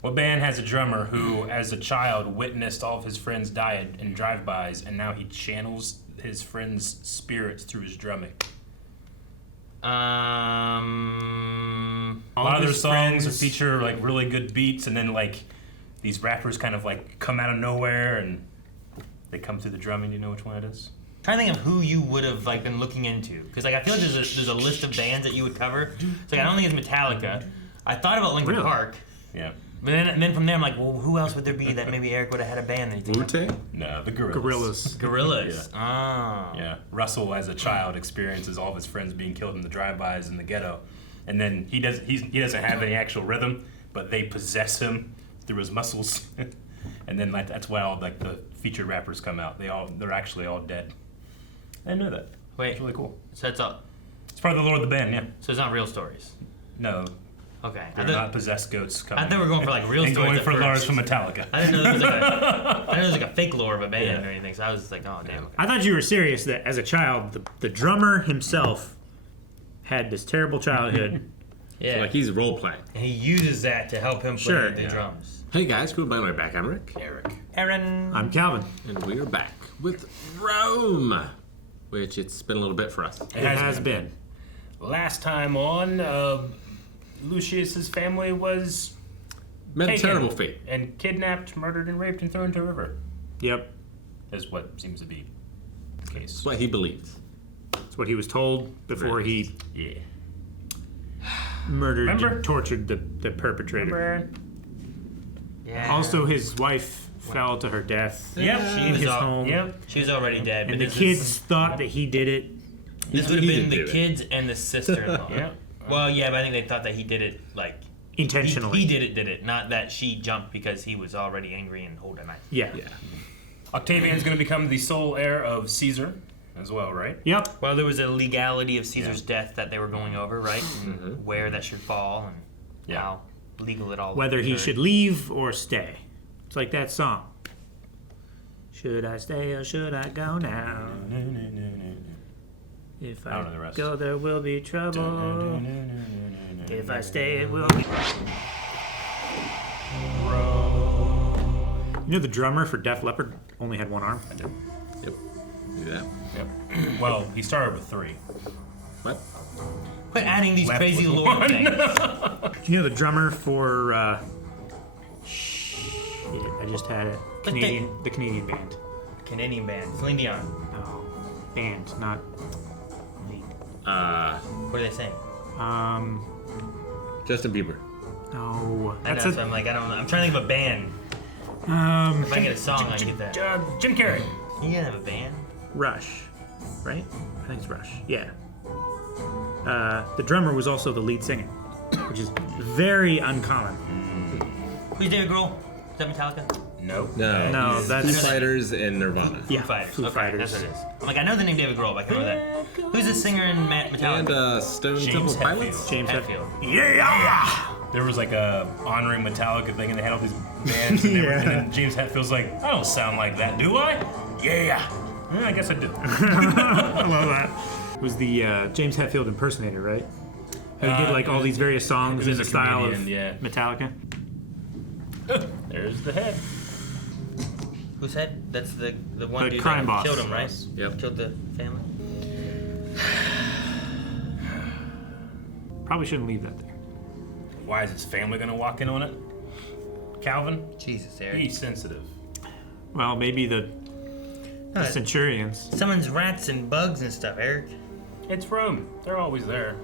What band has a drummer who, as a child, witnessed all of his friends die in drive-bys, and now he channels his friends' spirits through his drumming? A lot of their songs feature like really good beats, and then like these rappers kind of like come out of nowhere and they come through the drumming. Do you know which one it is? I'm trying to think of who you would have like been looking into, because like I feel like there's a list of bands that you would cover. It's like I don't think it's Metallica. I thought about Linkin Park. Yeah. But then from there I'm like, well, who else would there be that maybe Eric would have had a band that he Wu-Tang? No, the Gorillaz. Gorillaz. Yeah. Yeah. Russell, as a child, experiences all of his friends being killed in the drive-bys in the ghetto, and then he doesn't have any actual rhythm, but they possess him through his muscles, and then that's why all like the featured rappers come out. They're actually all dead. I didn't know that. Wait, it's really cool. So that's all. It's part of the lore of the band, yeah. So it's not real stories. No. Okay. They're not possessed goats coming. I thought we were going for like real and stories. Going for Lars from Metallica. I didn't know there was like a fake lore of a band or anything. So I was just like, oh damn. Okay. I thought you were serious that as a child, the drummer himself had this terrible childhood. Yeah. So like he's role playing. And he uses that to help him play the drums. Hey guys, cool. By the way, back. I'm Rick. Eric. Aaron. I'm Calvin. And we are back with Rome, which it's been a little bit for us. It has been. Last time on, Lucius's family was Met a terrible fate. And kidnapped, murdered, and raped and thrown into a river. Yep. Is what seems to be the case. That's what he believes. That's what he was told before he murdered and tortured the perpetrator. Remember? Yeah. Also, his wife fell to her death in his home. Yep. She was already dead. And the kids thought that he did it. This would have been the kids and the sister-in-law. Yep. Well, yeah, but I think they thought that he did it, like... Intentionally. He did it. Not that she jumped because he was already angry and holding a knife. Yeah. Octavian's going to become the sole heir of Caesar as well, right? Yep. Well, there was a legality of Caesar's death that they were going over, right? And where that should fall and how legal it all Whether he should leave or stay. It's like that song. Should I stay or should I go now? If I go, there will be trouble. If I stay, it will be. You know the drummer for Def Leppard only had one arm? I do. Yep. Do that. Yep. Well, he started with 3. What? Quit adding these crazy lore things. You know the drummer for shit, I just had it. The Canadian band. Canadian band. Celine Dion. No. Band, not lead. What are they saying? Justin Bieber. No. That's what I'm like, I don't know. I'm trying to think of a band. If I get a song, I get that. Jim Carrey. You can't have a band. Rush. Right? I think it's Rush. Yeah. The drummer was also the lead singer, which is very uncommon. Who's David Grohl? Is that Metallica? Nope. No, that's Foo Fighters and Nirvana. Yeah, Foo Fighters. That's what it is. I'm like, I know the name David Grohl, but I can't remember that. Who's the singer in Metallica? And Stone Temple Pilots. James Hetfield. Yeah! There was like a honoring Metallica thing, and they had all these bands, and, and then James Hetfield's like, I don't sound like that, do I? Yeah, I guess I do. I love that. It was the James Hetfield impersonator, right? Who did like all these various songs in the style of Metallica. There's the head. Whose head? That's the one The dude crime that boss. killed him, right? Yep. Killed the family. Probably shouldn't leave that there. Why is his family gonna walk in on it? Calvin? Jesus, Eric. Be sensitive. Well, maybe the centurions. Summons rats and bugs and stuff, Eric. It's Rome. They're always there.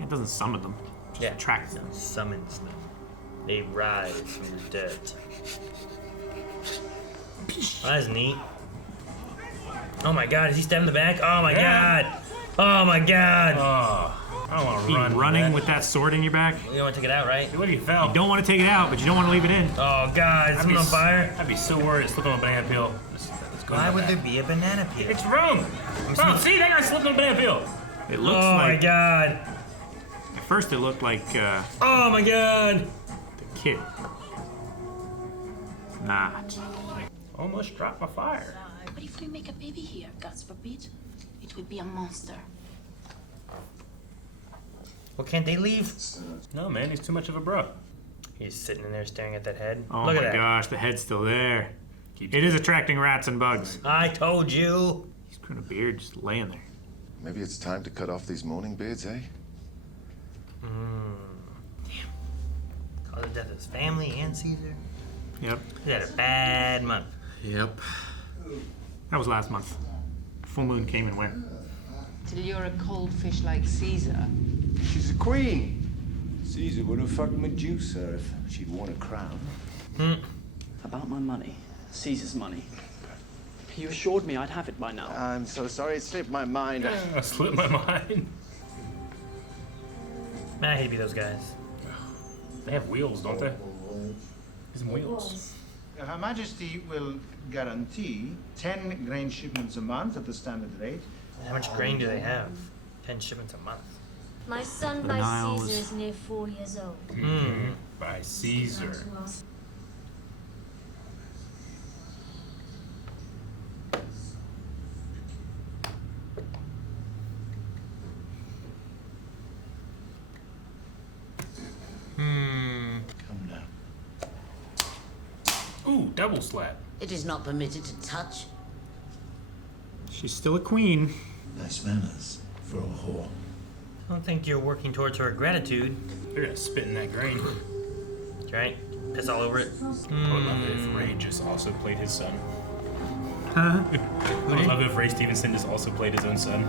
It doesn't summon them. Just attracts them. Summons them. They rise from the dirt. Oh, that's neat. Oh my God, is he stabbing the back? Oh my God! Oh my God! Oh, I don't want to run. Running with that sword in your back. You don't want to take it out, right? What if you fell? You don't want to take it out, but you don't want to leave it in. Oh God, is someone on fire? I'd be so worried slipping on a banana peel. Why would there be a banana peel? It's Rome! Oh, see, that guy slipped on a banana peel! It looks like... Oh my God! At first it looked like, oh my God! The kid. Not. Almost dropped my fire. What if we make a baby here? God forbid. It would be a monster. Well, can't they leave? No, man, he's too much of a bro. He's sitting in there staring at that head. Oh Look my at that. gosh, the head's still there. Keeps It is attracting rats and bugs. I told you. He's growing a beard just laying there. Maybe it's time to cut off these mourning beards, eh? Damn. Cause the death of his family and Caesar. Yep. He had a bad month. Yep. That was last month. Full moon came and went. Till you're a cold fish like Caesar. She's a queen. Caesar would have fucked Medusa if she'd worn a crown. About my money. Caesar's money. You assured me I'd have it by now. I'm so sorry, it slipped my mind. I slipped my mind. Man, I hate to be those guys. They have wheels, don't they? Some wheels. Her Majesty will guarantee 10 grain shipments a month at the standard rate. How much grain do they have? 10 shipments a month. My son The by Niles. Caesar is near 4 years old. By Caesar. Come now. Ooh, double slap. It is not permitted to touch. She's still a queen. Nice manners for a whore. I don't think you're working towards her gratitude. They're gonna spit in that grain. That's right. Piss all over it. I would love it if Ray just also played his son. Huh? I would love it if Ray Stevenson just also played his own son.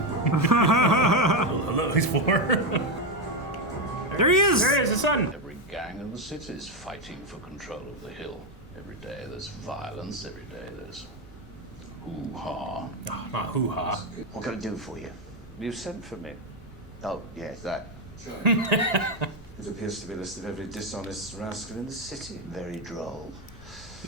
Hello, he's 4. There he is! There he is, his son! Every gang in the city is fighting for control of the hill. Every day there's violence, every day there's hoo-ha. Oh, not hoo-ha. What can I do for you? You sent for me. Oh, yes, that. It appears to be a list of every dishonest rascal in the city. Very droll.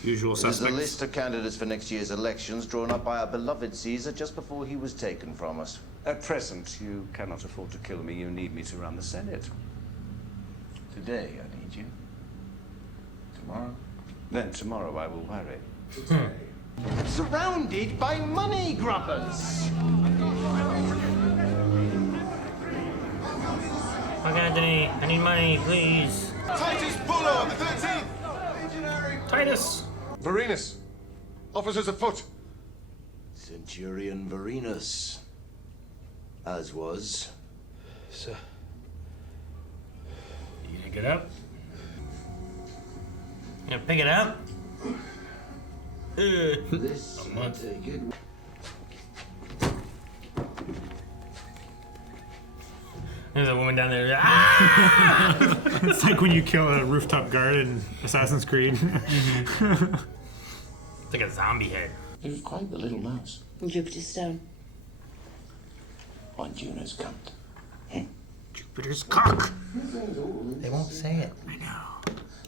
Usual There's a suspects. list of candidates for next year's elections drawn up by our beloved Caesar just before he was taken from us. At present, you cannot afford to kill me. You need me to run the Senate. Today, I need you. Tomorrow? Then tomorrow I will worry. Surrounded by money grubbers. Look, Antony, I need money, please. Titus Pullo on the 13th! Titus! Varenus! Officers afoot! Centurion Varenus. As was. Sir. You gonna get up? You gonna pick it up? This A month. There's a woman down there. Ah! It's like when you kill a rooftop guard in Assassin's Creed. It's like a zombie head. You're quite the little mouse. Jupiter's stone. On Juno's cunt. Jupiter's cock. They won't say it.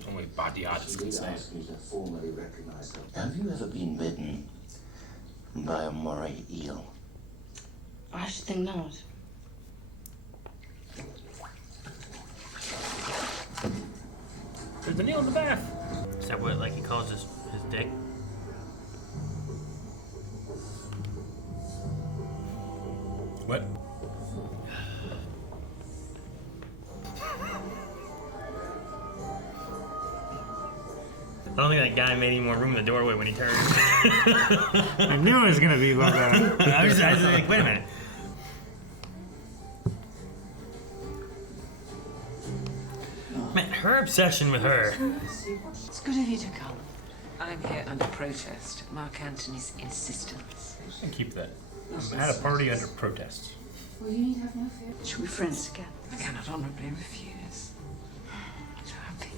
Only Badiatus can say it. Have you ever been bitten by a moray eel? I should think not. There's an eel in the bath. Is that what, like, he calls his dick? What? I don't think that guy made any more room in the doorway when he turned. I knew it was gonna be like that. I was like, wait a minute. Man, her obsession with her. It's good of you to come. I'm here under protest. Mark Antony's insistence. I can keep that. I'm at a party under protest. Shall we friends again? I cannot honorably refuse. So happy.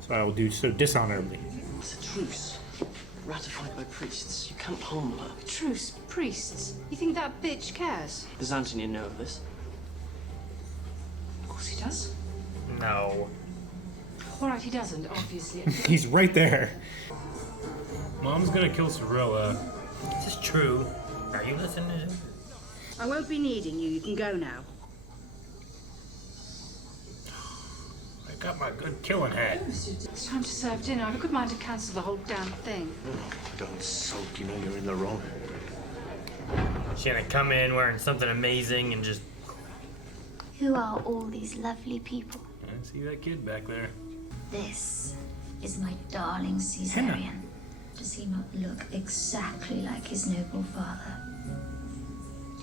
So I will do so dishonorably. It's a truce. Ratified by priests. You can't harm her. Truce, priests. You think that bitch cares? Does Antony know of this? Of course he does. No. All right, he doesn't, obviously. He's right there. Mom's gonna kill Sorella. Is this true? Are you listening to him? I won't be needing you. You can go now. I got my good killing hat. It's time to serve dinner. I have a good mind to cancel the whole damn thing. Don't sulk, you know you're in the wrong. She's gonna come in wearing something amazing and just. Who are all these lovely people? I see that kid back there. This is my darling Caesarion. Does he not look exactly like his noble father?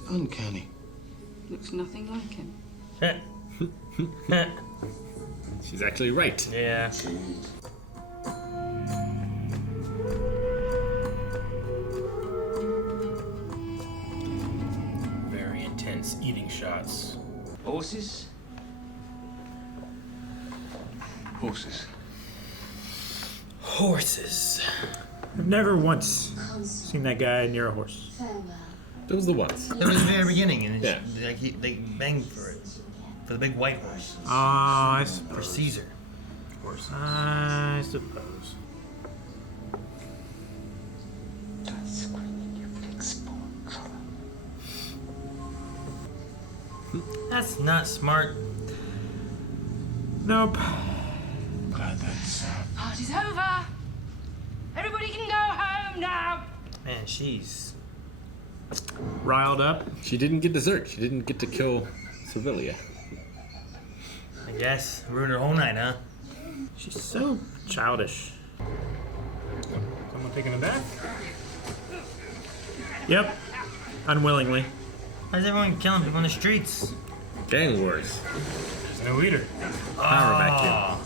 Uncanny. Looks nothing like him. She's actually right. Yeah. Very intense eating shots. Horses? Horses. Horses. I've never once seen that guy near a horse. Those are the ones. That was the very beginning, and Yeah. they banged for it. For the big white horse. I For suppose. Caesar. Horse. I suppose. That's not smart. Nope. Glad that's Party's over. Everybody can go home now. Man, she's... Riled up. She didn't get dessert. She didn't get to kill Servilia. I guess. Ruined her whole night, huh? She's so childish. Someone taking a bath? Yep. Unwillingly. Why is everyone killing people in the streets? Gang wars. There's no leader. Power vacuum.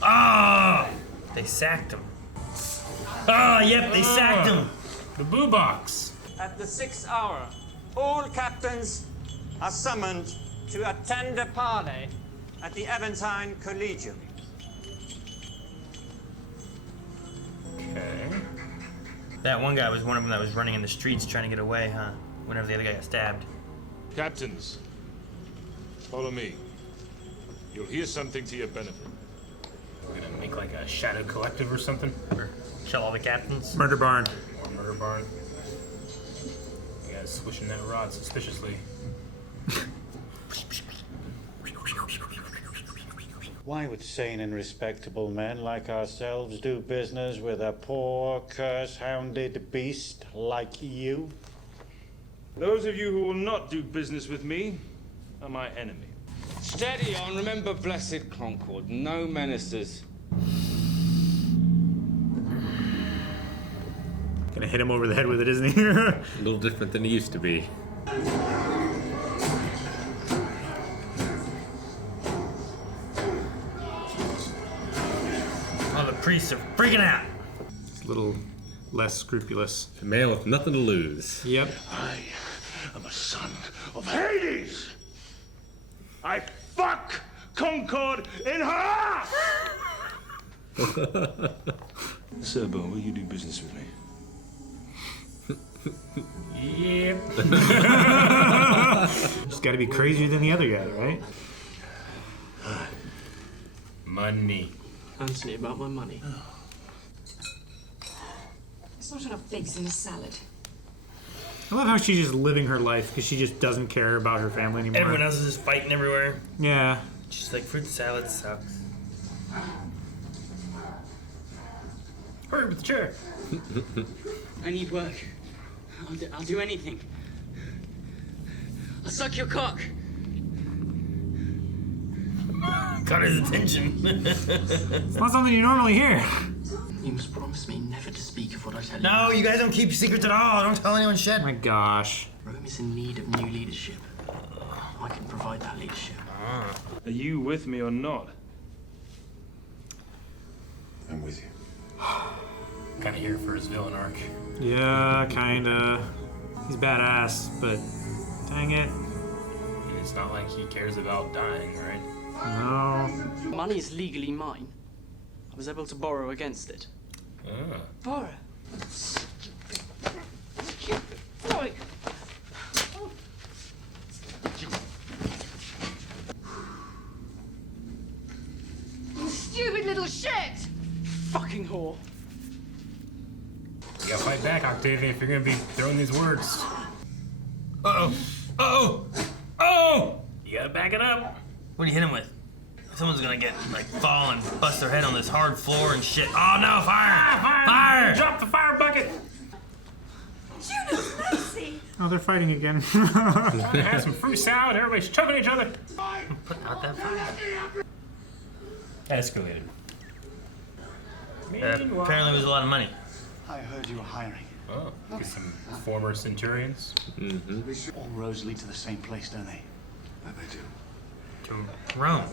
Oh! They sacked him. Oh, yep, they sacked him. The boo box. At the 6th hour, all captains are summoned to attend a parley at the Aventine Collegium. Okay. That one guy was one of them that was running in the streets trying to get away, huh? Whenever the other guy got stabbed. Captains, follow me. You'll hear something to your benefit. We're gonna make like a shadow collective or something. Or kill all the captains. Murder barn. Or murder barn. You guys swishing that rod suspiciously. Why would sane and respectable men like ourselves do business with a poor, curse-hounded beast like you? Those of you who will not do business with me are my enemy. Steady on, remember blessed Concord, no menacers. Gonna hit him over the head with it, isn't he? A little different than he used to be. Oh, the priests are freaking out. It's a little less scrupulous. A man with nothing to lose. Yep. I am a son of Hades! I fuck Concord in her ass! Serbo, will you do business with me? Yep. Just gotta be crazier than the other guy, right? Money. Antony, about my money. There's not enough figs in the salad. I love how she's just living her life because she just doesn't care about her family anymore. Everyone else is just fighting everywhere. Yeah. She's like, fruit salad sucks. Hurry with the chair. I need work. I'll do anything. I'll suck your cock. Got his attention. It's not something you normally hear. You must promise me never to speak of what I tell you. No, you guys don't keep secrets at all. Don't tell anyone shit. Oh my gosh. Rome is in need of new leadership. I can provide that leadership. Are you with me or not? I'm with you. Kind of here for his villain arc. Yeah, kinda. He's badass, but dang it. And it's not like he cares about dying, right? No. Money is legally mine. I was able to borrow against it. Ah. Borrow. Sorry. You stupid little shit! Fucking whore. You gotta fight back, Octavian, if you're gonna be throwing these words. Uh-oh. Uh-oh. Oh! You gotta back it up. What do you hit him with? Someone's gonna get, like, fall and bust their head on this hard floor and shit. Oh, no, fire! Fire! Drop the fire bucket! Juno's mercy! Oh, they're fighting again. Have some fruit salad, everybody's choking each other. Put out that fire. escalated. Apparently, it was a lot of money. I heard you were hiring. Oh, some former centurions. Mm-hmm. All roads lead to the same place, don't they? That they do. To Rome.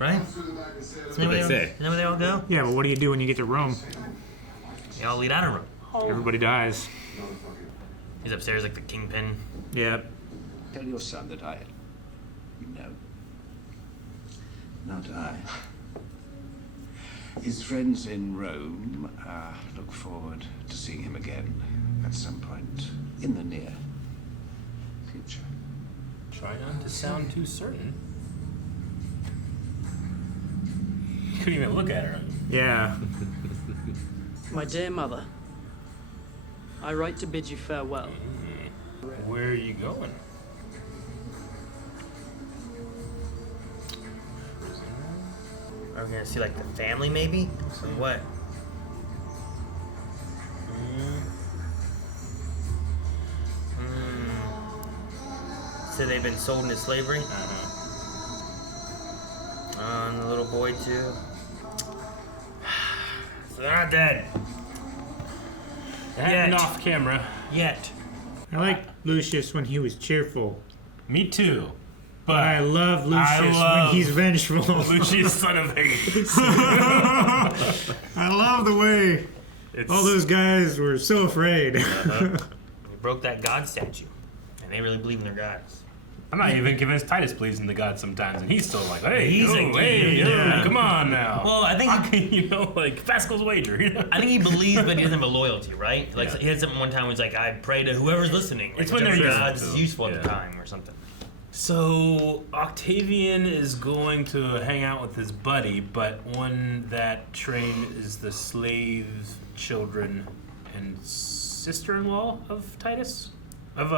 Right? That's what they say. Isn't that where they all go? Yeah, but what do you do when you get to Rome? They all lead out of Rome. Everybody dies. He's upstairs like the kingpin. Yep. Tell your son that I... No. Not I. His friends in Rome look forward to seeing him again at some point in the near future. Try not to sound too certain. You couldn't even look at her. Yeah. My dear mother, I write to bid you farewell. Where are you going? Are we gonna see like the family maybe? So what? So they've been sold into slavery? And the little boy too. So they're not dead. It happened off camera. Yet. I like Lucius when he was cheerful. Me too. But I love Lucius when he's vengeful. Lucius, son of Hades. I love the way all those guys were so afraid. They broke that god statue. And they really believe in their gods. I'm not even convinced Titus believes in the gods sometimes, and he's still like, hey, He's a dude. come on now. Well, I think you know, like Pascal's wager. You know? I think he believes, but he doesn't have a loyalty, right? Like he had something one time where he's like, I pray to whoever's listening. Like, It's when they're God's useful at the time or something. So Octavian is going to hang out with his buddy, but on that train is the slave children and sister-in-law of Titus, of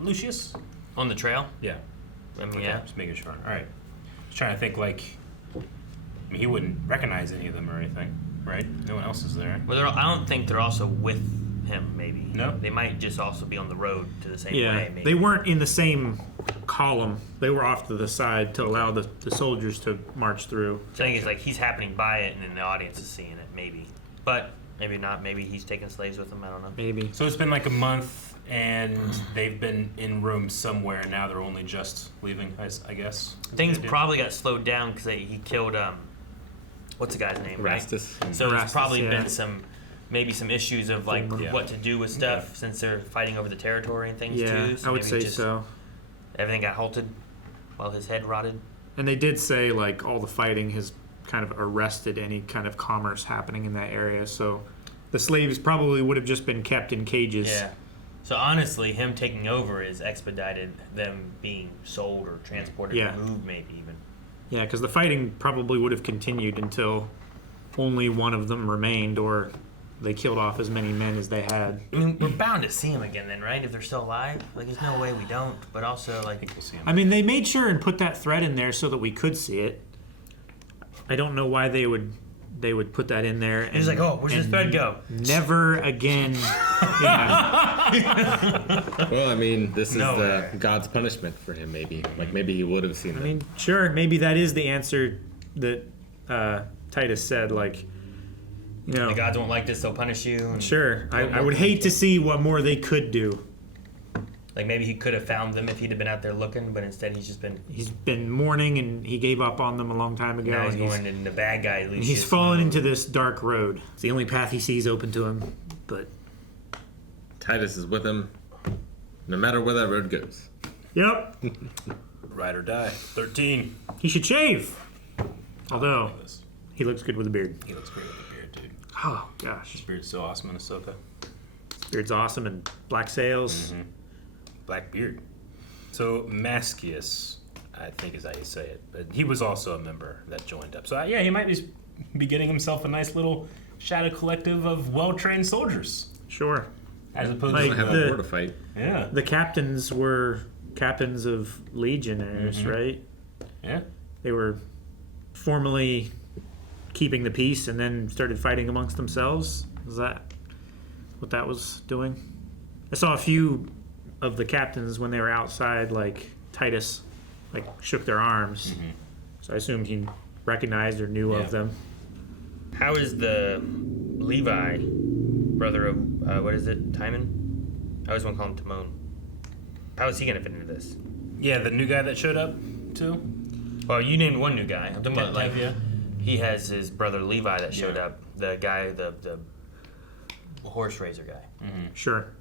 Lucius. On the trail? Yeah. I mean, Okay, yeah. just making sure. All right. Just trying to think, like, I mean, he wouldn't recognize any of them or anything, right? No one else is there. Well, I don't think they're also with him, maybe. No? They might just also be on the road to the same Yeah, way, maybe. they weren't in the same column. They were off to the side to allow the soldiers to march through. So I think it's like he's happening by it and then the audience is seeing it, maybe. But maybe not. Maybe he's taking slaves with him. I don't know. Maybe. So it's been like a month, and they've been in Rome somewhere, and now they're only just leaving, I guess. Things probably got slowed down because he killed, what's the guy's name, Erastus. right? So there's Erastus, probably yeah. been maybe some issues of like what to do with stuff since they're fighting over the territory and things Yeah, too. So I would maybe say just so. Everything got halted while his head rotted. And they did say like all the fighting has kind of arrested any kind of commerce happening in that area. So the slaves probably would have just been kept in cages. Yeah. So honestly, him taking over is expedited them being sold or transported Yeah. or moved, maybe even. Yeah, because the fighting probably would have continued until only one of them remained, or they killed off as many men as they had. I mean, we're bound to see him again then, right? If they're still alive? Like, there's no way we don't. But also, like, we'll see him. I mean, they made sure and put that thread in there so that we could see it. I don't know why they would put that in there. And, he's like, oh, where's this thread go? Never again. Well, I mean, this is Nowhere. God's punishment for him, maybe. Like, maybe he would have seen I them. mean, sure, maybe that is the answer that Titus said, like, you know. The gods won't like this, they'll punish you. And Sure. I would hate to see what more they could do. Like, maybe he could have found them if he'd have been out there looking, but instead he's just been... He's been mourning, and he gave up on them a long time ago. Now he's and going in the bad guy, Lucius. he's fallen into this dark road. It's the only path he sees open to him, but... Titus is with him, no matter where that road goes. Yep. Ride or die. 13. He should shave. Although, he looks good with a beard. He looks great with a beard, dude. Oh, gosh. His beard's so awesome in Ahsoka. His beard's awesome, and black sails. Mm-hmm. Black beard. So Mascius, I think is how you say it, but he was also a member that joined up. So yeah, he might just be getting himself a nice little shadow collective of well-trained soldiers. Sure. As opposed Like to have a war to fight. Yeah. The captains were captains of legionnaires, right? Yeah. They were formally keeping the peace and then started fighting amongst themselves. Is that what that was doing? I saw a few of the captains when they were outside, like Titus, like shook their arms. So I assume he recognized or knew of them. How is the Levi brother of what is it, Timon? I always want to call him Timon. How is he gonna fit into this? Yeah, the new guy that showed up too. Well, you named one new guy. I'm talking about like yeah. he has his brother Levi that showed up. The guy, the horse raiser guy. Mm-hmm. Sure.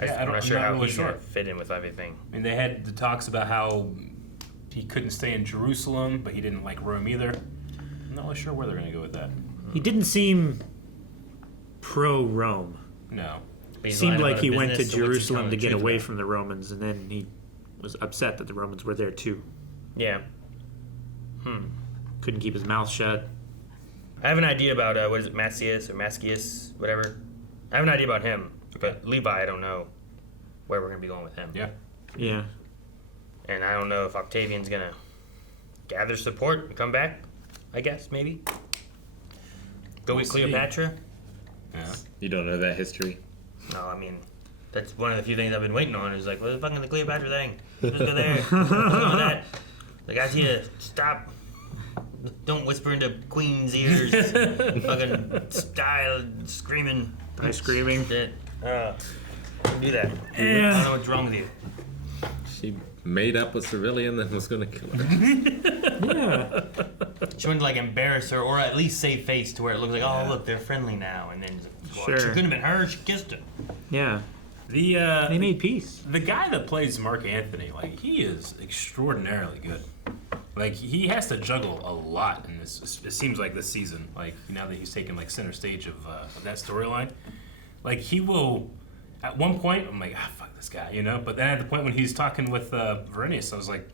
I'm not sure how he's gonna fit in with everything. I mean, they had the talks about how he couldn't stay in Jerusalem, but he didn't like Rome either. I'm not really sure where they're gonna go with that. He didn't seem pro-Rome. No. It seemed like he went to Jerusalem to get away from the Romans, and then he was upset that the Romans were there too. Yeah. Couldn't keep his mouth shut. I have an idea about what is it, Mascius, whatever. I have an idea about him, but Levi, I don't know where we're gonna be going with him. Yeah. And I don't know if Octavian's gonna gather support and come back. I guess maybe. Go with Cleopatra. Yeah. You don't know that history. No, I mean, that's one of the few things I've been waiting on. Is like, what the fucking the Cleopatra thing? Just go there. Let's go with that. Like, Atia, stop. Don't whisper into Queen's ears. Fucking style screaming. Die screaming. Shit. Don't do that. Yeah. I don't know what's wrong with you. She made up a civilian that was going to kill her. Yeah. She wanted to like embarrass her, or at least save face to where it looks like, oh look, they're friendly now, and then well, Sure. she couldn't have been her. She kissed him. Yeah. They made peace. The guy that plays Mark Antony, like he is extraordinarily good. Like he has to juggle a lot in this. It seems like this season. Like now that he's taken like center stage of that storyline, like he will. At one point, I'm like, fuck this guy, you know. But then at the point when he's talking with Verenius, I was like,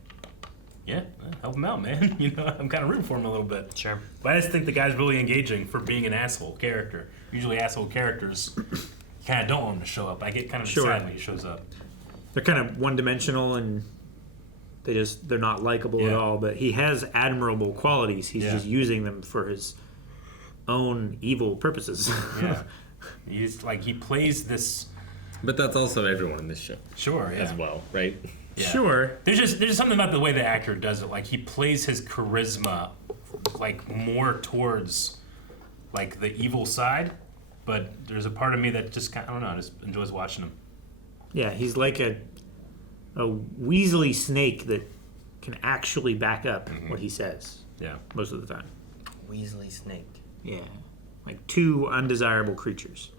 yeah, help him out, man. You know, I'm kind of rooting for him a little bit. Sure. But I just think the guy's really engaging for being an asshole character. Usually, asshole characters, you kind of don't want him to show up. I get kind of sad when he shows up. They're kind of one-dimensional and they're not likable at all. But he has admirable qualities. He's just using them for his own evil purposes. Yeah, he's like he plays this. But that's also everyone in this show. Sure, yeah. As well, right? Yeah. Sure. There's just something about the way the actor does it. Like he plays his charisma like more towards like the evil side, but there's a part of me that just kind of, I don't know, just enjoys watching him. Yeah, he's like a weaselly snake that can actually back up what he says. Yeah. Most of the time. Weasley snake. Yeah. Like two undesirable creatures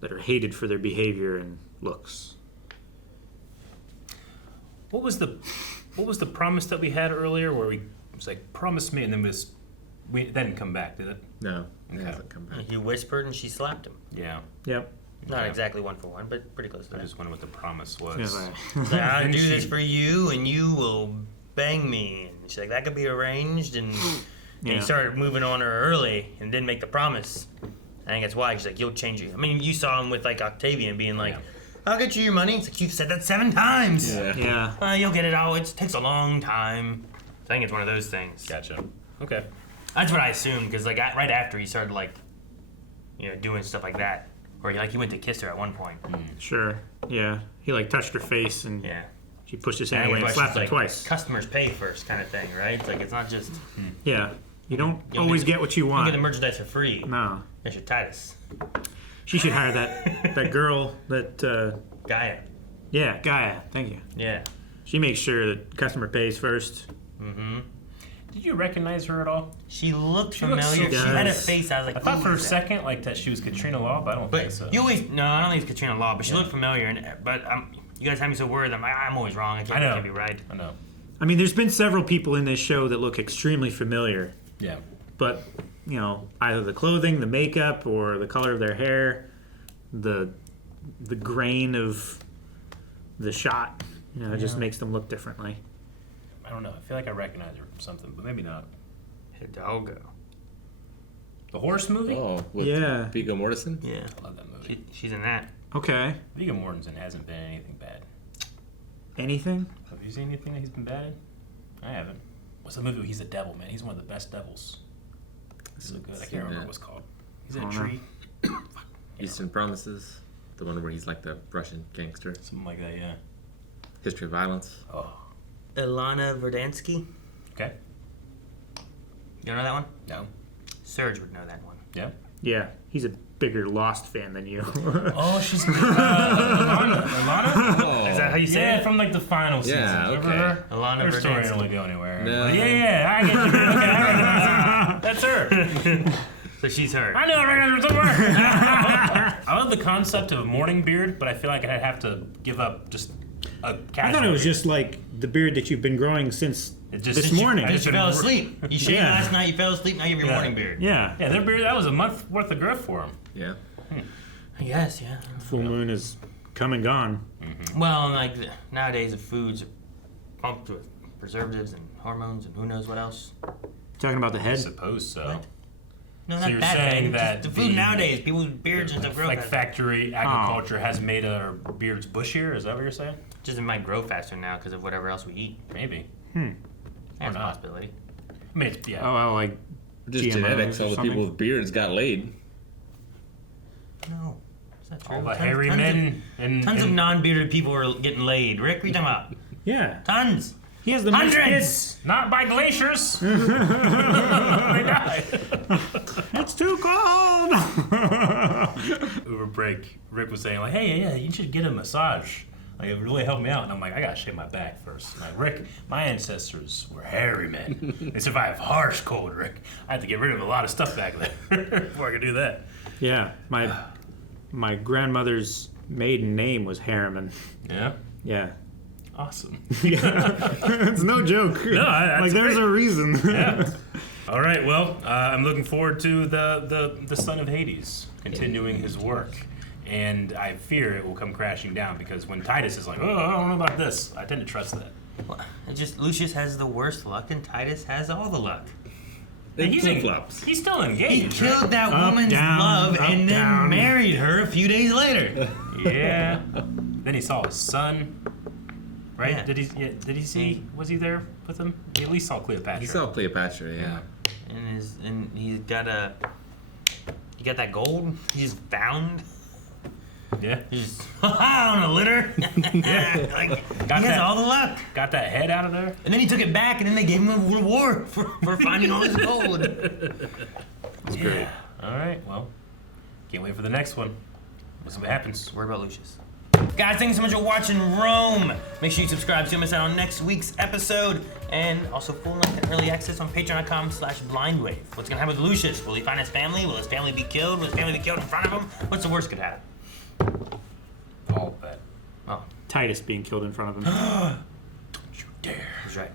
that are hated for their behavior and looks. What was the promise that we had earlier where it was like, promise me, and then that didn't come back, did it? No, it hasn't come back. He whispered and she slapped him. Yeah. Yep. Not exactly one for one, but pretty close to that. I just wondered what the promise was. Yeah, Like, I'll do this for you, and you will bang me. And she's like, that could be arranged. And he started moving on her early and didn't make the promise. I think that's why she's like, you'll change you. I mean, you saw him with like Octavian being like, I'll get you your money. It's like, you've said that 7 times. Yeah. You'll get it all. It takes a long time. I think it's one of those things. Gotcha. Okay. That's what I assumed, because like right after he started like, doing stuff like that, or he went to kiss her at one point. Sure. Yeah. He like touched her face and she pushed his hand away and slapped him twice. Customers pay first kind of thing, right? It's like, it's not just... Yeah. You don't always get what you want. You don't get the merchandise for free. No. That's your Titus. She should hire that girl that... Gaia. Yeah, Gaia. Thank you. Yeah. She makes sure that customer pays first. Mm-hmm. Did you recognize her at all? She looked familiar. She had a face. I was like, I thought for a second like that she was Katrina Law, but I don't think so. No, I don't think it's Katrina Law, but she looked familiar. But you guys have me so worried. I'm always wrong. I can't be right. I know. I mean, there's been several people in this show that look extremely familiar. Yeah. But, either the clothing, the makeup, or the color of their hair, the grain of the shot, it just makes them look differently. I don't know. I feel like I recognize her from something, but maybe not. Hidalgo. The horse movie? Oh, with Viggo Mortensen? Yeah. I love that movie. She's in that. Okay. Viggo Mortensen hasn't been in anything bad. Anything? Have you seen anything that he's been bad in? I haven't. What's the movie where he's a devil, man? He's one of the best devils. So good. I can't remember what it's called. He's in a tree. Eastern Promises. The one where he's like the Russian gangster. Something like that, yeah. History of Violence. Oh. Ilana Verdansky. Okay. You don't know that one? No. Serge would know that one. Yeah. Yeah, he's a bigger Lost fan than you. Oh, she's Alana. Is that how you say yeah, it? from like the final season. Yeah, Remember okay. her? Alana Her story Verdansk. didn't really go anywhere. No. But yeah, I get you. Okay, that's her. So she's her. I know her somewhere. I love the concept of Mourning Beard, but I feel like I'd have to give up just a casual. I thought it was beard. just like the beard that you've been growing since this morning. You fell asleep. You shaved Yeah. last night, you fell asleep, now you have your morning beard. Yeah. Yeah, their beard, that was a month worth of growth for them. Yeah. Yes, yeah. Full moon is come and gone. Well, like nowadays the foods are pumped with preservatives and hormones and who knows what else. Talking about the I head? suppose so. What? No, So not you're that saying thing. that Just the food the- nowadays, people's beards and stuff grow Like faster. factory agriculture has made our beards bushier? Is that what you're saying? Just it might grow faster now because of whatever else we eat. Maybe. That's a not. possibility. I mean, it's, yeah. Oh, well, like Just GMOs genetics. or All the something? people with beards got laid. No. Is that true? All the hairy men and Tons of non-bearded people are getting laid. Rick, what are you talking about? Yeah. Tons. He has the most Hundreds. kids. Not by glaciers. They die. It's too cold. Over break, Rick was saying like, "Hey, yeah, you should get a massage. Like, it would really help me out." And I'm like, "I gotta shave my back first." I'm like, Rick, my ancestors were hairy men. They survived harsh cold, Rick. I had to get rid of a lot of stuff back there before I could do that. Yeah, my grandmother's maiden name was Harriman. Yeah. Yeah. Awesome. Yeah. It's no joke. No, that's like there's great. a reason. Yeah. All right. Well, I'm looking forward to the son of Hades continuing his work, and I fear it will come crashing down because when Titus is like, "Oh, I don't know about this," I tend to trust that. Well, it just Lucius has the worst luck and Titus has all the luck. He's still engaged. He killed right? that Up, woman's down, love up, and then down. married her a few days later. Yeah. Then he saw his son. Right? Yeah. Did he see? Was he there with him? He at least saw Cleopatra. He saw Cleopatra, yeah. And he's got that gold he just found. Yeah. He's on a litter. Yeah. Like, he has all the luck. Got that head out of there. And then he took it back, and then they gave him a reward for finding all his gold. It's great. All right. Well, can't wait for the next one. We'll see what happens. Worry about Lucius. Guys, thanks so much for watching Rome. Make sure you subscribe so you don't miss out on next week's episode. And also full length and early access on patreon.com/blindwave. What's gonna happen with Lucius? Will he find his family? Will his family be killed? Will his family be killed in front of him? What's the worst could happen? All of that. Oh. Titus being killed in front of him. Don't you dare. That's right.